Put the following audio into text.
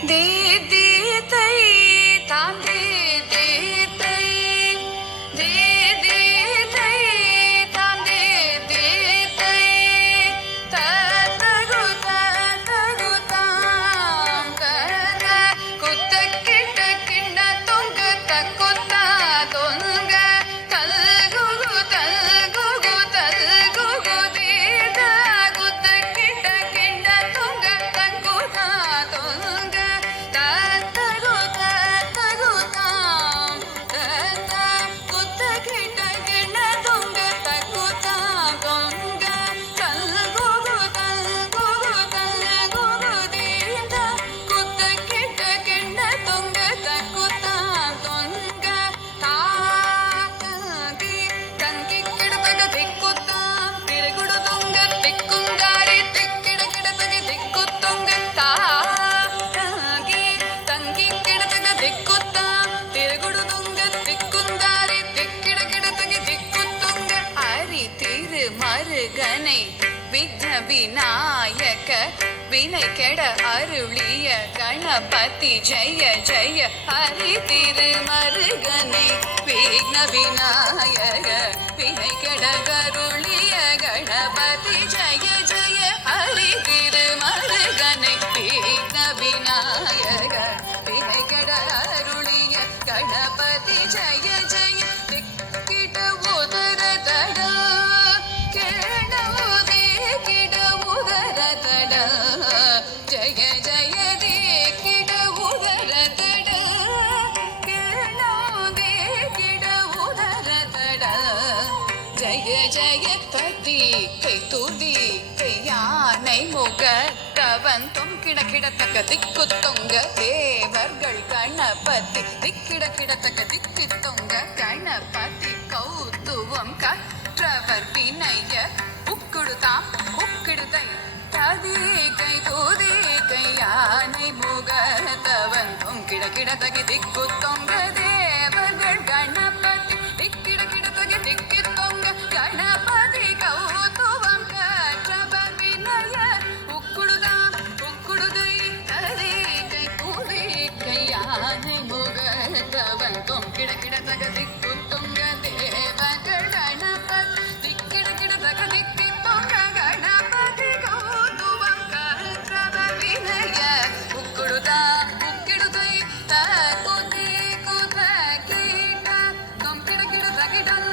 தி தி தை தாம் தி தி தை தி தி தை தாம் தி தி தை தகு தகு தாம் கத குத்த கிட்ட கிண்ண தொங்க தக்குத்தா தொங்க தல்குகு தல்குகு தல்குகு தீத குத்த கிட்ட கிண்ண தொங்க தக்குத்தா தொங்க தத்தகு தத்தகு தாம் தத்த குத்த கிட்ட கிண்ண தொங்க தக்குத்தா தொங்க தல்குகு தல்குகு தல்குகு தீத குத்த கிட்ட கிண்ண தொங்க தக்குத்தா தொங்க தாதி தங்கி கிடத்தக திக்குத்தாம் திரைகுடு தொங்க திக்குந்தாரி திக்கிட கிடத்தக திக்குத்தொங்க தாகி தங்கி கிடத்தக திக்குத்தாம் திரைகுடு தொங்க திக்குந்தாரி திக்கிட கிடத்தக திக்குத்தொங்க அரி திரு மருகனை விக்ன விநாயக வினை கெட அருளிய கணபதி ஜெய ஜெய ஹரி திரு மருகனை விக்ன விநாயக வினை கெட அருளிய கணபதி ஜெய ஜெய ஹரி திரு மருகனை விக்ன விநாயக வினை கெட அருளிய கணபதி ஜெய ஜெய திக்கிட உதர தட கேடவுதே கிட உதர தட ஜய ஜய தே கிட உதர தட கேடவுதே கிட உதர தட ஜய ஜய ததி கை துதி கை யானை முக தவந்தொம் கிட கிடத்தக்க திக்கு தொங்க தேவர்கள் கணபதி திக்கிட கிடத்தக்க திக்கு தொங்க கணபதி கௌத்துவம் கற்றவர் வினைய உக்குடுதாம் உக்கிடுதை ததி கை தூதி கை யானை முகத்தவந்தும் கிட கிடத்தகி திக்கு தொங்க தேவர்கள் கணபதி திக்கிட கிடத்தகி திக்கு தொங்க கணபதி கௌத்துவம் கற்றவர் வினைய உக்குடுதாம் உக்குடுதை ததி கை தூதி கை யானை முகத்தவந்தும் கிட கிடத்தக திக்கு தொங்க தேவர்கள் கணபதி திக்கிட கிடத்தக திக்கு தொங்க கணபதி கௌத்துவம் கற்றவர் வினைய உக்குடுதா உக்கிடுதை தகுதி குத கீட தொம் கிட கிட தகிடம்